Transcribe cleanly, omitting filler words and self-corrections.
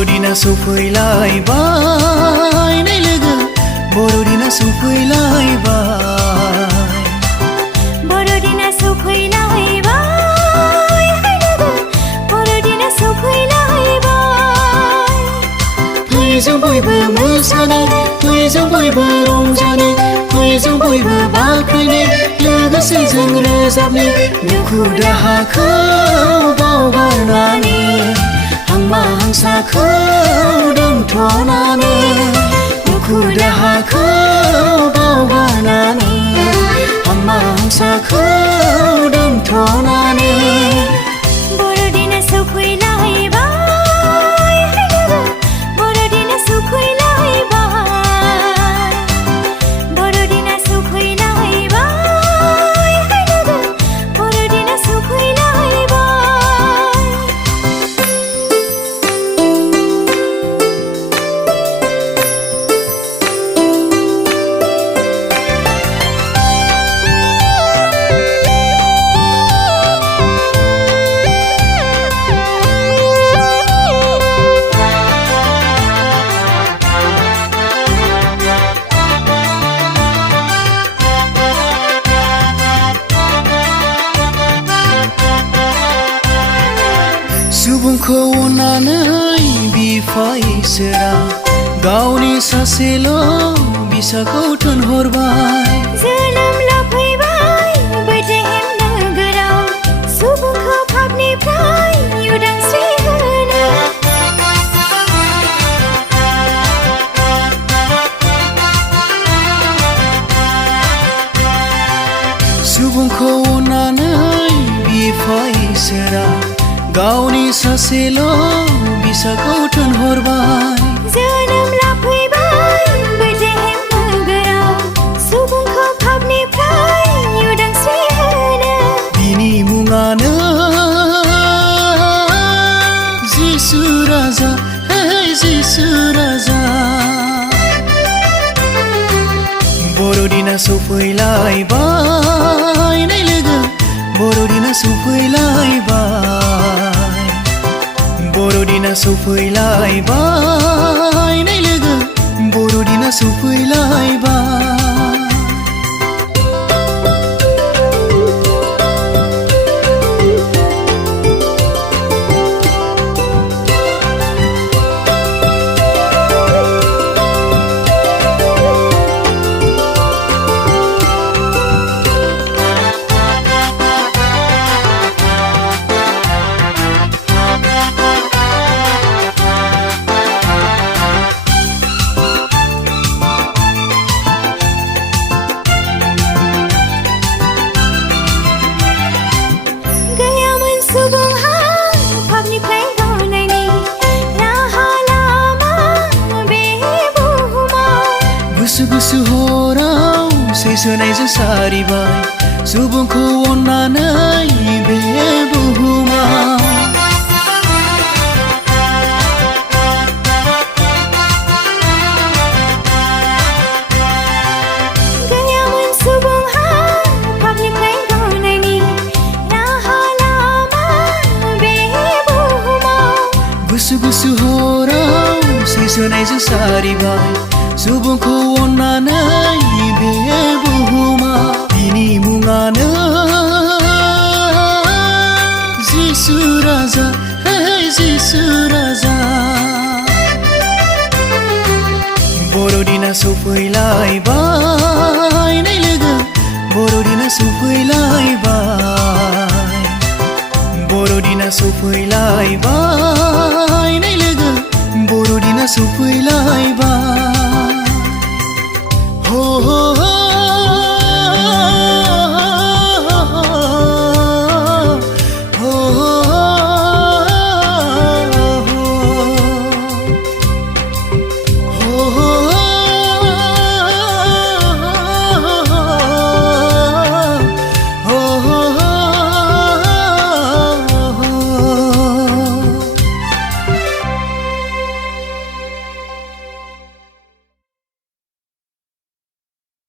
Borodina Swofwilaibai नै logo Borodina Swofwilaibai Borodina Swofwilaibai hai logo Borodina Swofwilaibai फै जों बयबो मोसानो फै जों बयबो रंजानो फै जों बयबो बाख्नायनो लोगोसे जों रोजाबनो दुखु दाहाखौ बावगारनानै हांमा हांसाखौ दोनथ'नानै दुखु दाहाखौ बावगारनानै हांमा हांसाखौ दोनथ'नानै Borodina Swofwilaibai hai logo Borodina Swofwilaibai Borodina Swofwilaibai hai logo Borodina Swofwilaibai सुबुंखौ अननानै बिफा इसोरा गावनि सासेल' बिसाखौ थिनहरबाय जोनोम लाफैबाय बैथेहेम नोगोराव सुबुंखौ पापनिफ्राय उदांस्रि होनो सुबुंखौ अननानै बिफा इसोरा गावनि सासेल' बिसाखौ थिनहरबाय जोनोम लाफैबाय बैथेहेम नोगोराव सुबुंखौ पापनिफ्राय उदांस्रि होनो बिनि मुङानो जिसु राजा हे जिसु राजा Borodina Swofwilaibai नै logo Borodina Swofwilaibai Borodina Swofwilaibai नै लोगो Borodina Swofwilaibai गैयामोन सुबुंहा पापनिफ्राय गनायनि राहा लामा बे बुहुमाव गुसु गुसु हराव सैसोनायजों सारिबाय सुबुंखौ अननानै बे बुहुमाव गैयामोन सुबुंहा पापनिफ्राय गनायनि राहा लामा बे बुहुमाव गुसु गुसु हराव सैसोनायजों सारिबाय सुबुंखौ अननानै बे बुहुमाव बिनि मुङानो जिसु राजा हे जिसु राजा Borodina Swofwilaibai नै logo Borodina Swofwilaibai Borodina Swofwilaibai